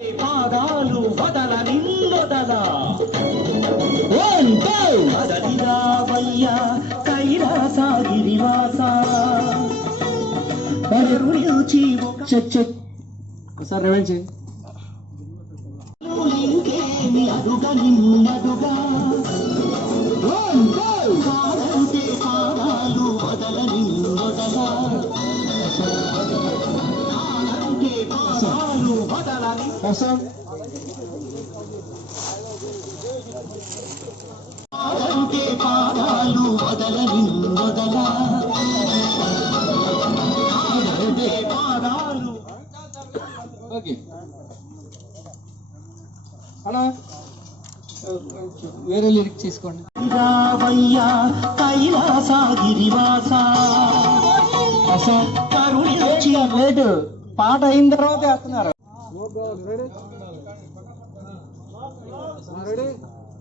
పాదాలు వదల నిన్నొదల అదలిరావయ్యా కైలాసగిరివాస పరుచి ఒకసారి రివైండ్ చేయి. ఇంకేమి అడుగ నిన్నడుగా పాదాలు వదల నిన్నొదల పాదాలు వదలని పాదాలు వదలని వదల పాదాలు. ఓకే అలా వేరే లిరిక్ తీసుకోండి. రావయ్యా కైలాసగిరివాస కరుణించి లేటు పాట అయిన తర్వాత వేస్తున్నారు.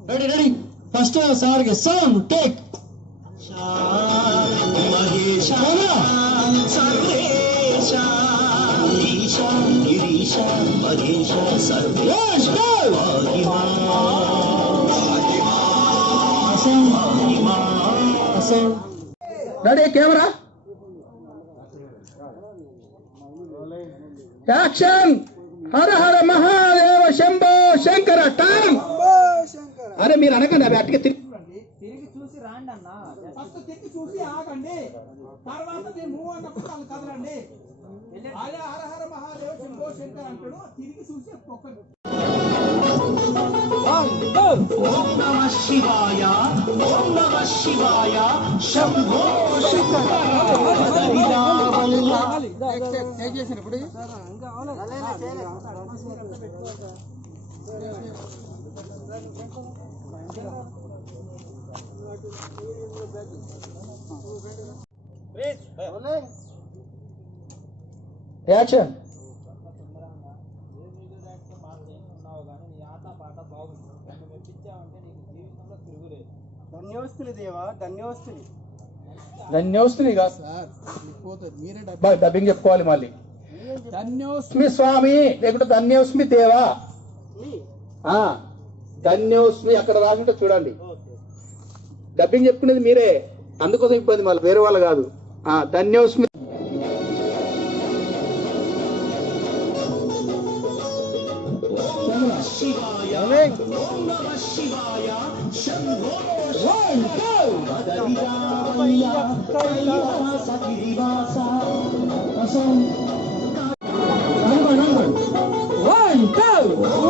రెడీ రెడీ ఫస్ట్ సార్కి సౌండ్ టేక్. మహేశ సర్వేశ ఈశ గిరీశ మహేశ సర్వేశ రెడీ కెమెరా యాక్షన్. హర హర మహాదేవ శంభో శంకర టైం. అరే మీరు అనకండి అవి అట్టుగా తిరిగి చూసి రాండి అన్న. ఫస్ట్ తిరిగి చూసి ఆగండి, తర్వాత నేను మూవ్ అన్నప్పుడు వాళ్ళు కదలండి. అదే హర హర మహాదేవ శంభో శంకర్ అంటాడు, తిరిగి చూసి ఒక్క ఓం నమ శివాయ ఓం నమ శివాయ శంభో శంకర ఇప్పుడు యాక్షన్. ధన్యోస్తుని దేవా ధన్యోస్తుని. ధన్యోస్మి కాదు సార్, డబ్బింగ్ చెప్పుకోవాలి మళ్ళీ. ధన్యోస్మి స్వామి లేకుంటే ధన్యోస్మి దేవా. ధన్యోస్మి అక్కడ రాకుంటే చూడండి. డబ్బింగ్ చెప్పుకునేది మీరే, అందుకోసం ఇబ్బంది మళ్ళీ వేరే వాళ్ళు కాదు. ధన్యోస్మి. శివాయ ఓం నమ శివాయ శంభో అదలిరావయ్యా కైలాసగిరివాస ఓం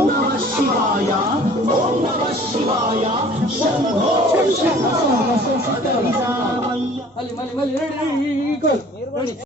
నమ శివాయ ఓం నమ శివాయ శంభో అదలిరావయ్యా. మళ్ళీ